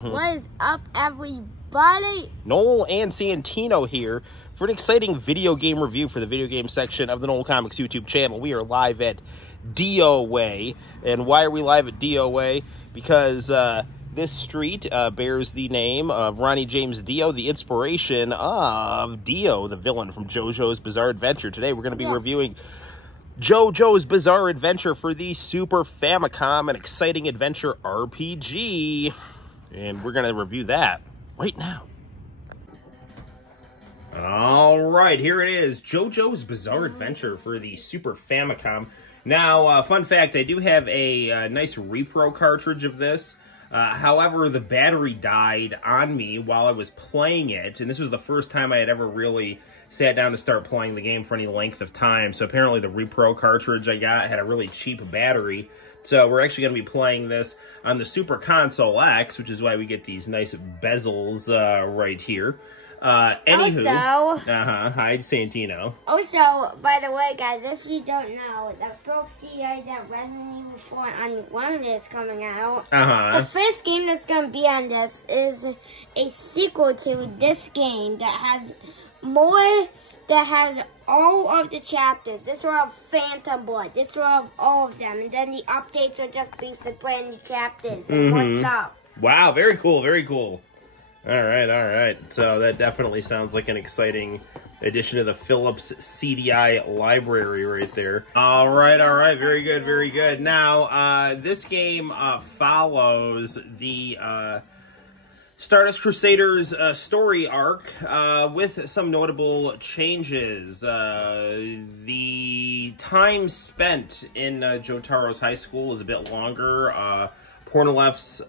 What is up, everybody? Noel and Santino here for an exciting video game review for the video game section of the Noel Comics YouTube channel. We are live at DOA. And why are we live at DOA? Because this street bears the name of Ronnie James Dio, the inspiration of Dio, the villain from JoJo's Bizarre Adventure. Today we're going to be reviewing JoJo's Bizarre Adventure for the Super Famicom, an exciting adventure RPG. And we're going to review that right now. All right, here it is. JoJo's Bizarre Adventure for the Super Famicom. Now, fun fact, I do have a nice repro cartridge of this. However, the battery died on me while I was playing it. And this was the first time I had ever really sat down to start playing the game for any length of time. So apparently the repro cartridge I got had a really cheap battery. So we're actually going to be playing this on the Super Console X, which is why we get these nice bezels right here. Anywho, hi, Santino. Also, by the way, guys, if you don't know, the folks here that Resident Evil 4 on one of this coming out, the first game that's going to be on this is a sequel to this game that has all of the chapters. This will have Phantom Blood. This will have all of them. And then the updates will just be for brand new chapters and more stuff. Wow, very cool, very cool. All right. So that definitely sounds like an exciting addition to the Philips CDI library right there. All right. Very good. Now, this game follows the Stardust Crusaders story arc with some notable changes. The time spent in Jotaro's high school is a bit longer. Pornolef's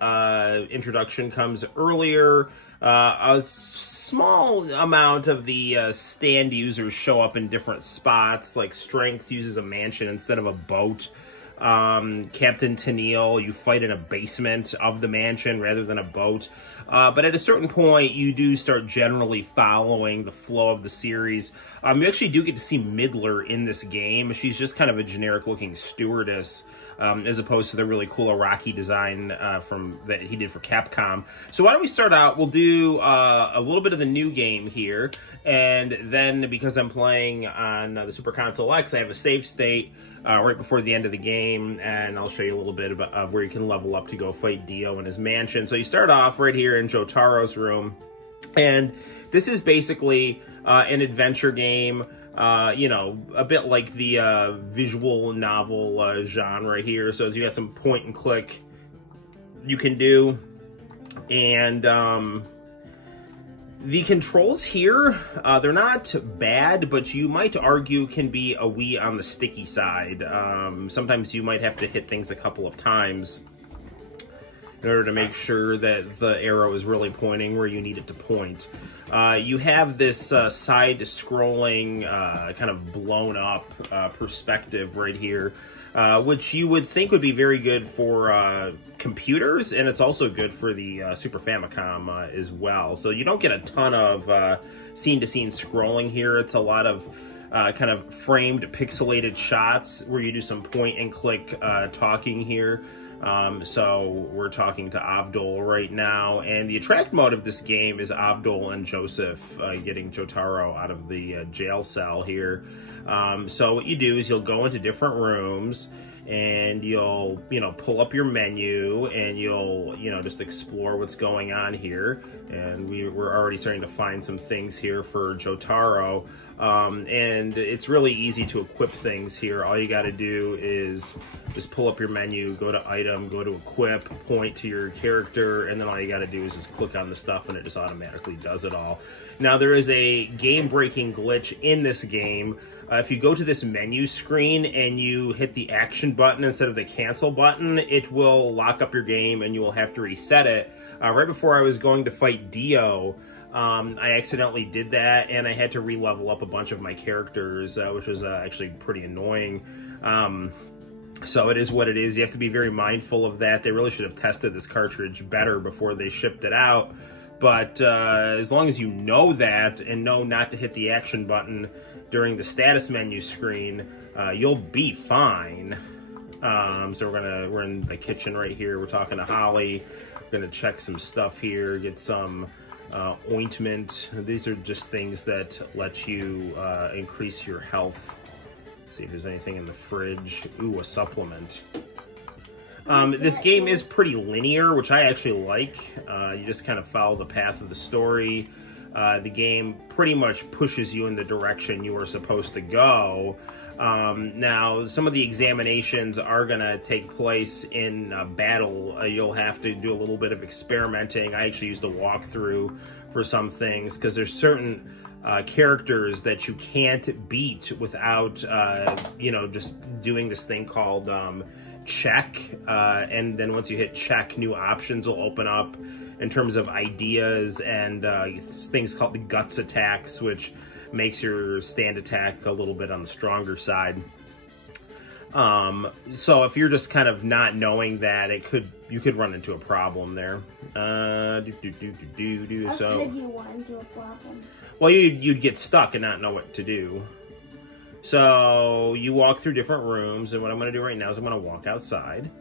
introduction comes earlier. A small amount of the stand users show up in different spots, like Strength uses a mansion instead of a boat. Captain Tennille, you fight in a basement of the mansion rather than a boat. But at a certain point, you do start generally following the flow of the series. You actually do get to see Midler in this game. She's just kind of a generic-looking stewardess, as opposed to the really cool Iraqi design that he did for Capcom. So why don't we start out? We'll do a little bit of the new game here, and then because I'm playing on the Super Console X, I have a save state right before the end of the game, and I'll show you a little bit of where you can level up to go fight Dio in his mansion. So you start off right here in Jotaro's room, and this is basically an adventure game. You know, a bit like the visual novel genre here. So you got some point and click you can do. And the controls here, they're not bad, but you might argue can be a wee on the sticky side. Sometimes you might have to hit things a couple of times in order to make sure that the arrow is really pointing where you need it to point. You have this side-scrolling, kind of blown-up perspective right here, which you would think would be very good for computers, and it's also good for the Super Famicom as well. So you don't get a ton of scene-to-scene scrolling here. It's a lot of kind of framed, pixelated shots where you do some point-and-click talking here. So we're talking to Abdul right now, and the attract mode of this game is Abdul and Joseph getting Jotaro out of the jail cell here. So what you do is you'll go into different rooms, and you'll, pull up your menu, and you'll, just explore what's going on here. And we're already starting to find some things here for Jotaro. And it's really easy to equip things here. All you got to do is just pull up your menu, go to item, go to equip, point to your character, and then all you got to do is just click on the stuff and it just automatically does it all. Now, there is a game-breaking glitch in this game. If you go to this menu screen and you hit the action button instead of the cancel button, it will lock up your game and you will have to reset it. Right before I was going to fight Dio, I accidentally did that, and I had to re-level up a bunch of my characters, which was actually pretty annoying. So it is what it is. You have to be very mindful of that. They really should have tested this cartridge better before they shipped it out. But as long as you know that and know not to hit the action button during the status menu screen, you'll be fine. So we're in the kitchen right here. We're talking to Holly. Gonna check some stuff here, get some ointment. These are just things that let you increase your health. See if there's anything in the fridge. Ooh, a supplement. This game is pretty linear, which I actually like. You just kind of follow the path of the story. The game pretty much pushes you in the direction you were supposed to go. Now, some of the examinations are going to take place in battle. You'll have to do a little bit of experimenting. I actually used a walkthrough for some things because there's certain characters that you can't beat without, you know, just doing this thing called check. And then once you hit check, new options will open up in terms of ideas and things called the guts attacks, which makes your stand attack a little bit on the stronger side. So if you're just kind of not knowing that, you could run into a problem there. How could you run into a problem? Well, you'd get stuck and not know what to do. So you walk through different rooms, and what I'm going to do right now is I'm going to walk outside.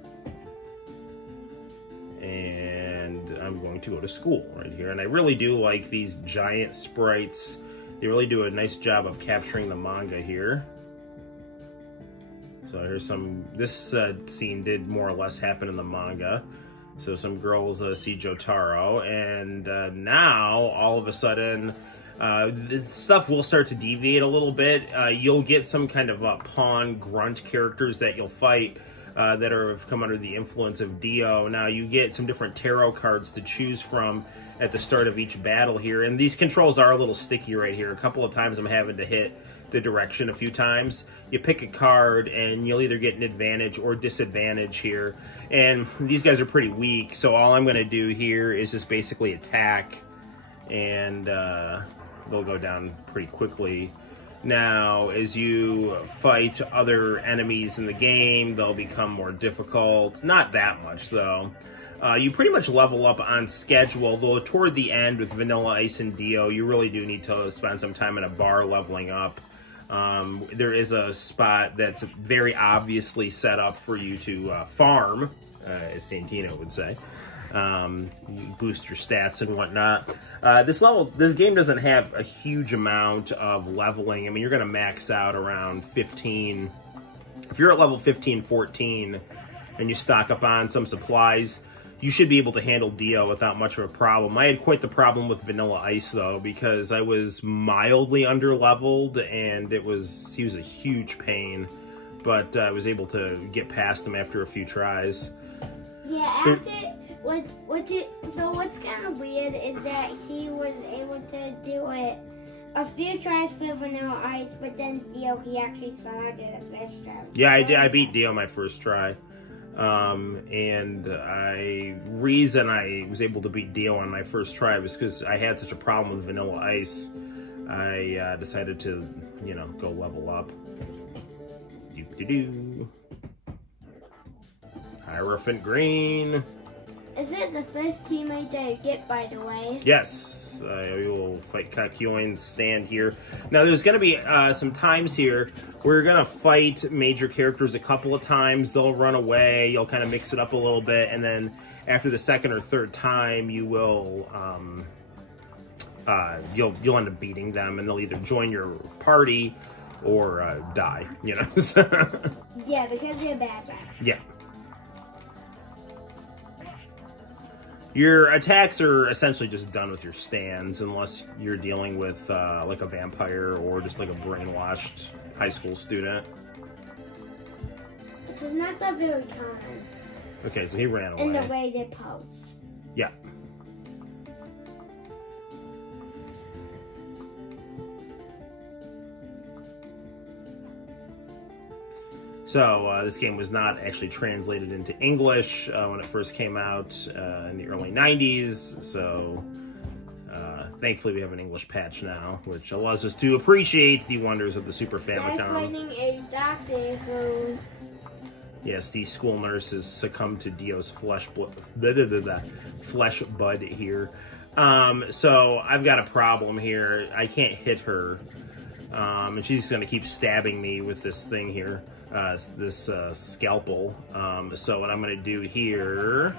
And I'm going to go to school right here. And I really do like these giant sprites. They really do a nice job of capturing the manga here. So here's some, this scene did more or less happen in the manga. So some girls see Jotaro, and now all of a sudden this stuff will start to deviate a little bit. You'll get some kind of pawn grunt characters that you'll fight that have come under the influence of Dio. Now you get some different tarot cards to choose from at the start of each battle here, and these controls are a little sticky right here. A couple of times I'm having to hit the direction a few times. You pick a card and you'll either get an advantage or disadvantage here, and these guys are pretty weak, so all I'm going to do here is just basically attack, and they'll go down pretty quickly. Now, as you fight other enemies in the game, they'll become more difficult. Not that much, though. You pretty much level up on schedule, though toward the end with Vanilla Ice and Dio, you really do need to spend some time in a bar leveling up. There is a spot that's very obviously set up for you to farm, as Santino would say. You boost your stats and whatnot. This game doesn't have a huge amount of leveling. I mean, you're going to max out around 15. If you're at level 15, 14, and you stock up on some supplies, you should be able to handle Dio without much of a problem. I had quite the problem with Vanilla Ice, though, because I was mildly underleveled, and he was a huge pain. But I was able to get past him after a few tries. Yeah, so what's kind of weird is that he was able to do it a few tries for Vanilla Ice, but then Dio, he actually started the first try. Yeah, I beat Dio my first try. And reason I was able to beat Dio on my first try was because I had such a problem with Vanilla Ice. I decided to, you know, go level up. Hierophant Green. Is it the first teammate that you get, by the way? Yes. We will fight Kakyoin's stand here. Now, there's going to be some times here where you're going to fight major characters a couple of times. They'll run away. You'll kind of mix it up a little bit. And then after the second or third time, you will... you'll end up beating them, and they'll either join your party or die, you know? Yeah, because you're a bad guy. Yeah. Your attacks are essentially just done with your stands, unless you're dealing with like a vampire or just like a brainwashed high school student. It's not that very common. Okay, so he ran away. In the way they pose. Yeah. So this game was not actually translated into English when it first came out in the early 90s. So thankfully we have an English patch now, which allows us to appreciate the wonders of the Super Famicom. They're fighting a doctor who... Yes, these school nurses succumb to Dio's flesh bud here. So I've got a problem here. I can't hit her. And she's going to keep stabbing me with this thing here. This scalpel. So what I'm going to do here,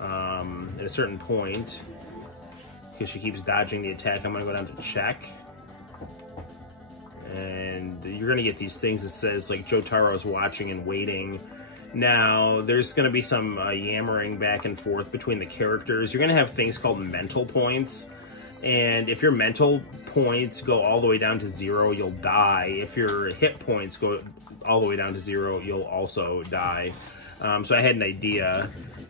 at a certain point, because she keeps dodging the attack, I'm going to go down to check. And you're going to get these things that says, like, Jotaro's watching and waiting. Now, there's going to be some yammering back and forth between the characters. You're going to have things called mental points. And if your mental points go all the way down to 0, you'll die. If your hit points go all the way down to 0, you'll also die. So I had an idea.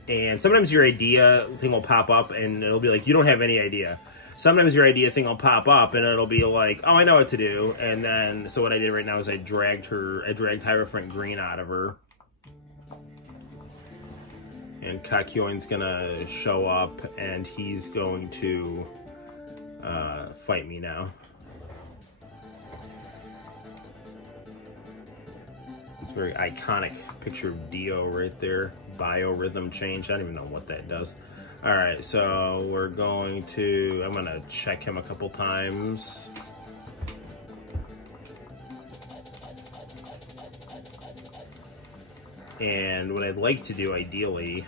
And sometimes your idea thing will pop up and it'll be like, you don't have any idea. Sometimes your idea thing will pop up and it'll be like, oh, I know what to do. And then, so what I did right now is I dragged Hierophant Green out of her. And Kakyoin's gonna show up and he's going to fight me now. It's a very iconic picture of Dio right there. Biorhythm change, I don't even know what that does. Alright, so we're going to, I'm gonna check him a couple times. And what I'd like to do, ideally,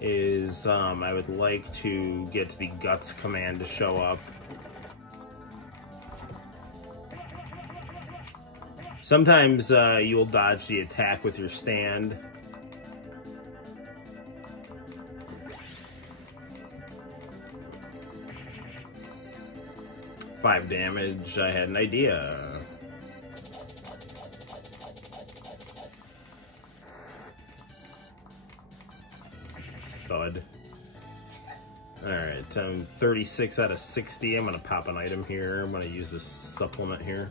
is I would like to get the Guts command to show up. Sometimes you'll dodge the attack with your stand. Five damage. I had an idea. Thud. Alright, 36 out of 60. I'm gonna pop an item here. I'm gonna use this supplement here.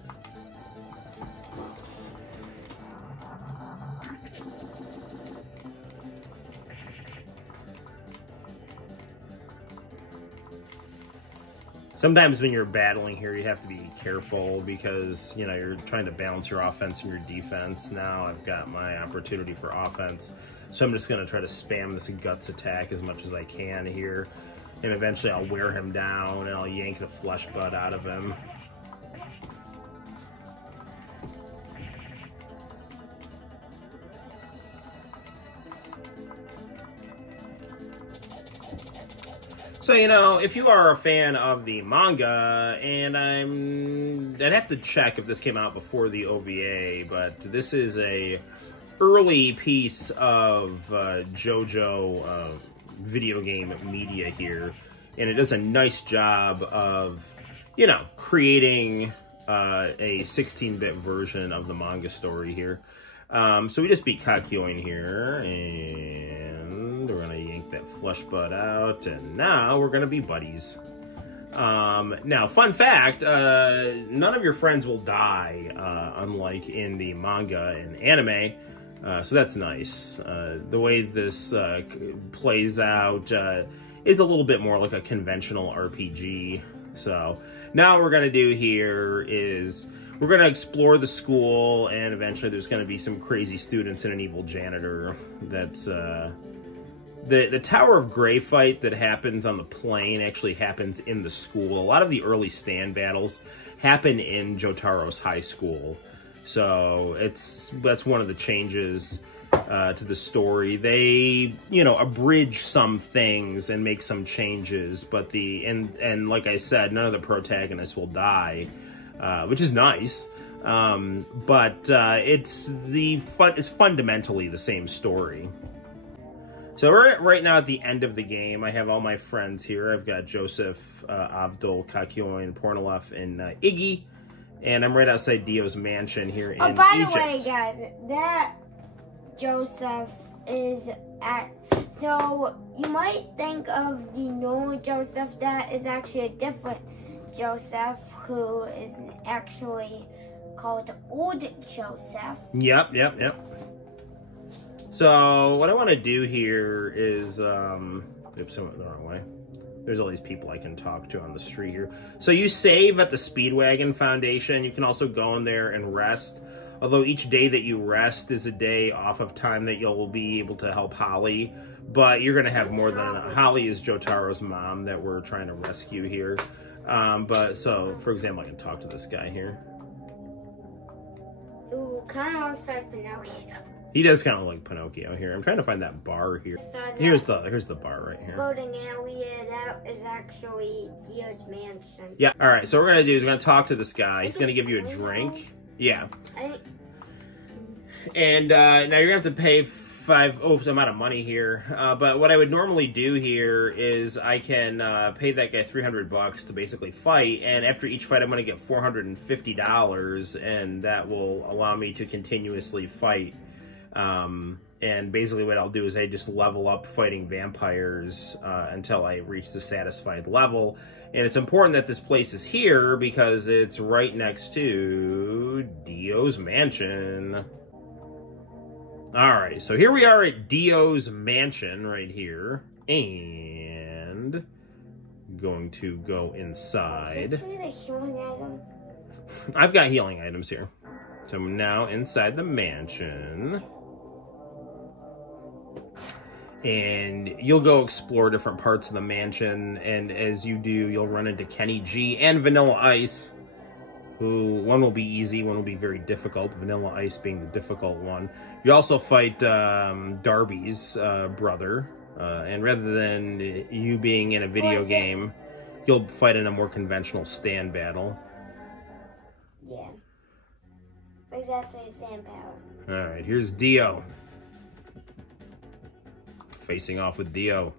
Sometimes when you're battling here, you have to be careful because, you know, you're trying to balance your offense and your defense. Now I've got my opportunity for offense, so I'm just going to try to spam this Guts attack as much as I can here. And eventually I'll wear him down and I'll yank the flesh bud out of him. So, you know, if you are a fan of the manga, and I'd have to check if this came out before the OVA, but this is a early piece of JOJO video game media here, and it does a nice job of, you know, creating a 16-bit version of the manga story here. So we just beat Kakyoin here, and we're gonna yank that flesh bud out, and now we're gonna be buddies. Now, fun fact, none of your friends will die, unlike in the manga and anime, so that's nice. The way this plays out is a little bit more like a conventional RPG. So now what we're gonna do here is we're going to explore the school, and eventually there's going to be some crazy students and an evil janitor. That's, the Tower of Grey fight that happens on the plane actually happens in the school. A lot of the early stand battles happen in Jotaro's high school. So that's one of the changes to the story. They, you know, abridge some things and make some changes, but and like I said, none of the protagonists will die. Which is nice, but it's fundamentally the same story. So we're right now at the end of the game. I have all my friends here. I've got Joseph, Avdol, Kakyoin, Pornolef, and Iggy, and I'm right outside Dio's mansion here in Egypt. Oh, by the way, guys, that Joseph is at... So you might think of the normal Joseph. That is actually a different Joseph, who is actually called Old Joseph. Yep. So what I want to do here is, oops, I went the wrong way. There's all these people I can talk to on the street here. So you save at the Speedwagon Foundation. You can also go in there and rest. Although each day that you rest is a day off of time that you'll be able to help Holly. But you're going to have more than... Holly is Jotaro's mom that we're trying to rescue here. But so, for example, I can talk to this guy here. Ooh, kind of looks like Pinocchio. He does kind of look like Pinocchio here. I'm trying to find that bar here. Here's the bar right here. Loading area, that is actually Dio's mansion. Yeah, alright, so what we're going to do is we're going to talk to this guy. He's going to give you a drink. Yeah. And now you're going to have to pay I'm out of money here. But what I would normally do here is I can pay that guy $300 to basically fight, and after each fight I'm going to get $450, and that will allow me to continuously fight. And basically what I'll do is I just level up fighting vampires until I reach the satisfied level. And it's important that this place is here because it's right next to Dio's mansion. Alright, so here we are at Dio's mansion right here. And going to go inside. Is that a healing item? I've got healing items here. So I'm now inside the mansion. And you'll go explore different parts of the mansion, and as you do, you'll run into Kenny G and Vanilla Ice, who, one will be easy, one will be very difficult, Vanilla Ice being the difficult one. You also fight Darby's brother, and rather than you being in a video game, you'll fight in a more conventional stand battle. Yeah. Exactly, stand power. Alright, here's Dio. Facing off with Dio.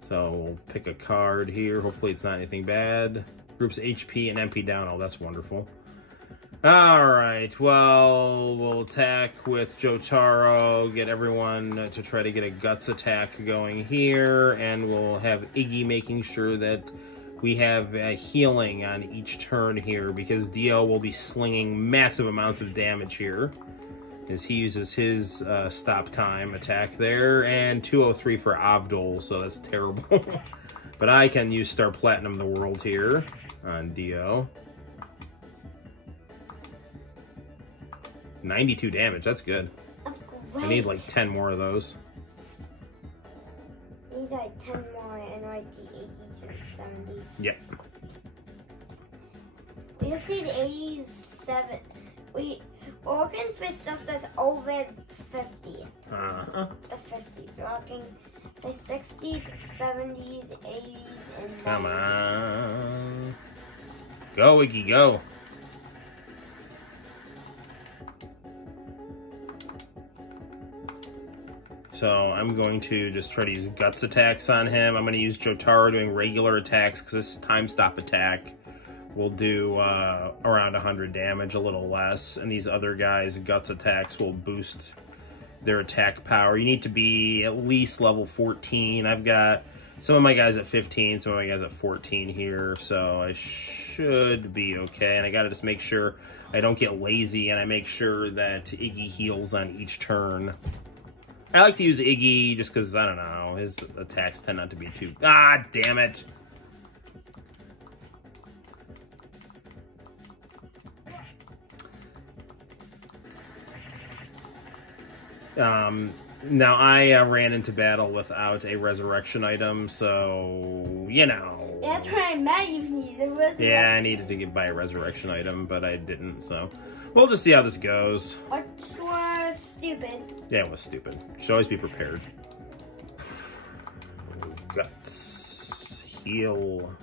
So we'll pick a card here. Hopefully it's not anything bad. Group's HP and MP down. Oh, that's wonderful. Alright, well, we'll attack with Jotaro. Get everyone to try to get a guts attack going here. And we'll have Iggy making sure that we have healing on each turn here, because Dio will be slinging massive amounts of damage here as he uses his stop time attack there, and 203 for Avdol, so that's terrible. But I can use Star Platinum the World here on Dio. 92 damage, that's good. I need like 10 more of those. I need like 10 more in like the 80s and 70s. Yep. We just need 87. We're looking for stuff that's over 50. Uh-huh. The 50s. We're looking for 60s, 70s, 80s, and 90s. Come on. Go, Iggy, go. So I'm going to just try to use guts attacks on him. I'm going to use Jotaro doing regular attacks because this time stop attack will do around 100 damage, a little less. And these other guys' guts attacks will boost their attack power. You need to be at least level 14. I've got some of my guys at 15, some of my guys at 14 here. So I should be okay. And I got to just make sure I don't get lazy, and I make sure that Iggy heals on each turn. I like to use Iggy just because, I don't know, his attacks tend not to be too... Ah, damn it! Now I ran into battle without a resurrection item, so, you know. That's what I meant, you needed a resurrection. Yeah, I needed to buy a resurrection item, but I didn't, so. We'll just see how this goes. Which was stupid. Yeah, it was stupid. Should always be prepared. Guts. Heal.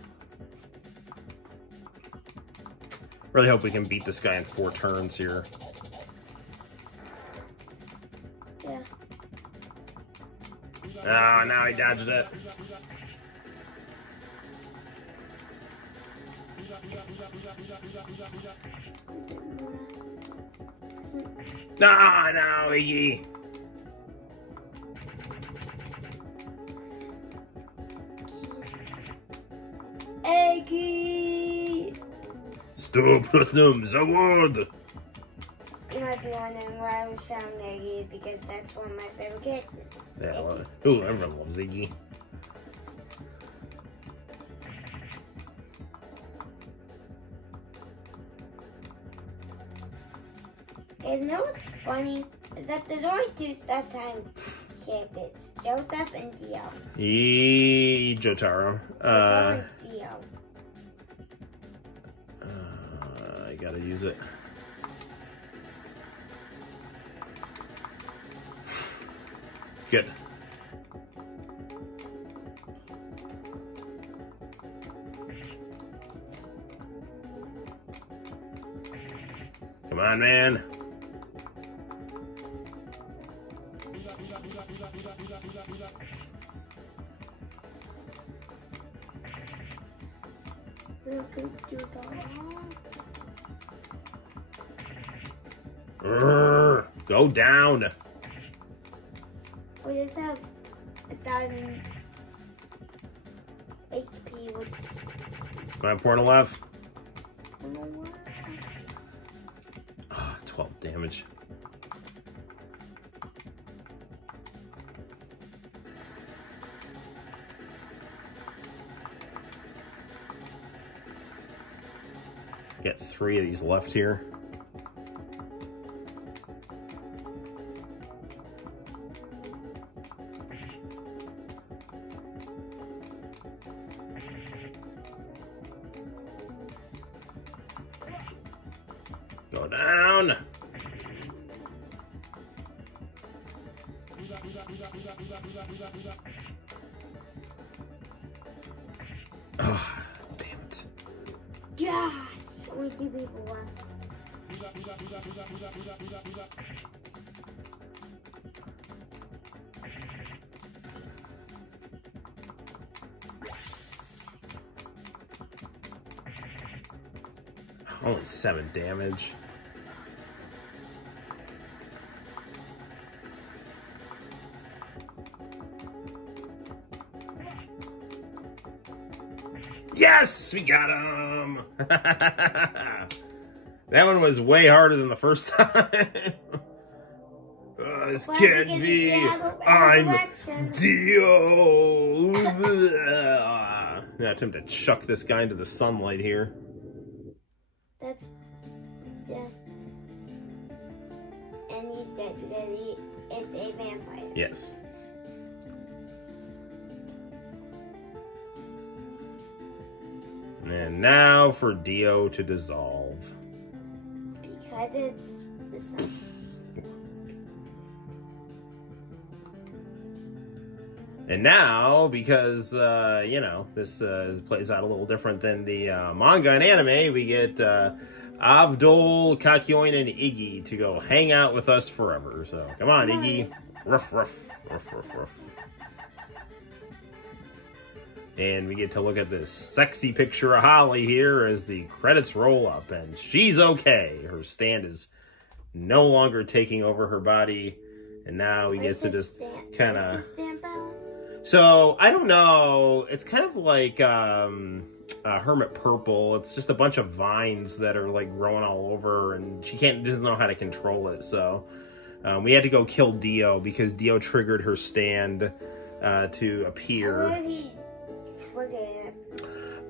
Really hope we can beat this guy in 4 turns here. Yeah. Oh, now I dodged it. No, Iggy. Iggy. Star Platinum the World. You might be wondering why I was shouting Iggy, because that's one of my favorite characters. Yeah, well, who everyone loves Iggy. And you know what's funny? Is that there's only 2 stop time characters. Joseph and Dio. Jotaro. Dio. I gotta use it. Good. Come on, man. Go down. We just have 1,000 HP. Come on, Portal left. 12 damage. Get 3 of these left here. Go down. Oh, damn it. Gosh, only 2 people left. Only 7 damage. Yes, we got him. That one was way harder than the first time. This can't be. I'm Dio. Now attempt to chuck this guy into the sunlight here. That's, yeah. And he's dead because he is a vampire. Yes. And now for Dio to dissolve. Because it's the sun. And now, because, you know, this plays out a little different than the manga and anime, we get Avdol, Kakyoin, and Iggy to go hang out with us forever. So, come on, Iggy. Ruff, ruff, ruff, ruff, ruff. And we get to look at this sexy picture of Holly here as the credits roll up. And she's okay. Her stand is no longer taking over her body. And now we get to just kind of... So, I don't know. It's kind of like Hermit Purple. It's just a bunch of vines that are like growing all over. And she doesn't know how to control it. So, we had to go kill Dio because Dio triggered her stand to appear.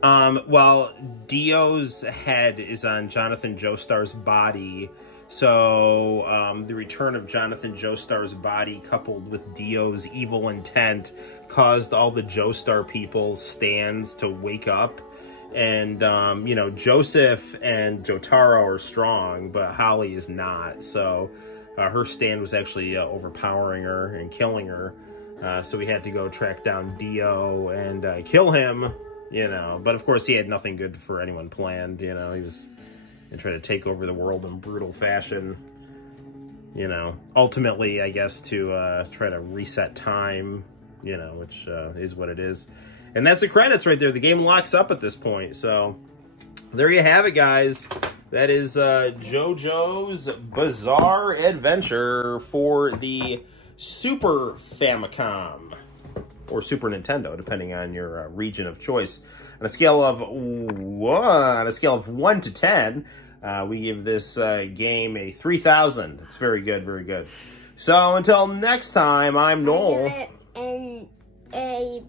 Well, Dio's head is on Jonathan Joestar's body, so the return of Jonathan Joestar's body coupled with Dio's evil intent caused all the Joestar people's stands to wake up, and, you know, Joseph and Jotaro are strong, but Holly is not, so her stand was actually overpowering her and killing her. So we had to go track down Dio and kill him, you know. But, of course, he had nothing good for anyone planned, you know. He was going to try to take over the world in brutal fashion, you know. Ultimately, I guess, to try to reset time, you know, which is what it is. And that's the credits right there. The game locks up at this point. So, there you have it, guys. That is JoJo's Bizarre Adventure for the Super Famicom, or Super Nintendo, depending on your region of choice. On a scale of 1 to 10, we give this game a 3,000. It's very good, very good. So until next time, I'm Noel. I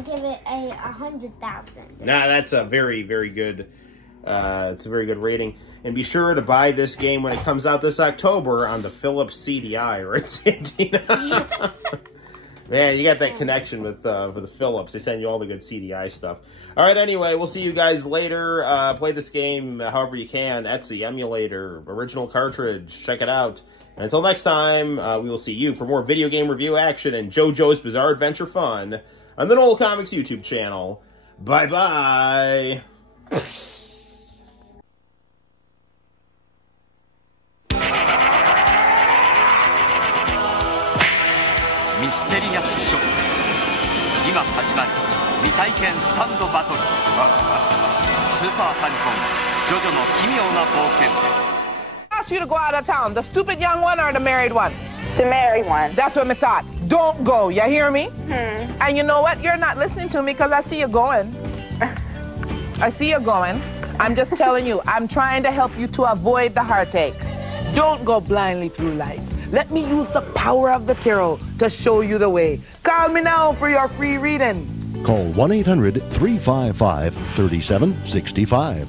give it a 100,000. Nah, that's a very, very good. It's a very good rating. And be sure to buy this game when it comes out this October on the Philips CDI, right, Santino? Man, you got that connection with the Philips. They send you all the good CDI stuff. All right, anyway, we'll see you guys later. Play this game however you can. Etsy, emulator, original cartridge. Check it out. And until next time, we will see you for more video game review action and JoJo's Bizarre Adventure fun on the Noel Comics YouTube channel. Bye-bye! Mysterious Shock 今始まる未体験スタンドバトルスーパーファミコンジョジョの奇妙な冒険Ask you to go out of town, the stupid young one or the married one? The married one. That's what I thought. Don't go, you hear me? And you know what? You're not listening to me because I see you going. I see you going. I'm just telling you, I'm trying to help you to avoid the heartache. Don't go blindly through life. Let me use the power of the tarot to show you the way. Call me now for your free reading. Call 1-800-355-3765.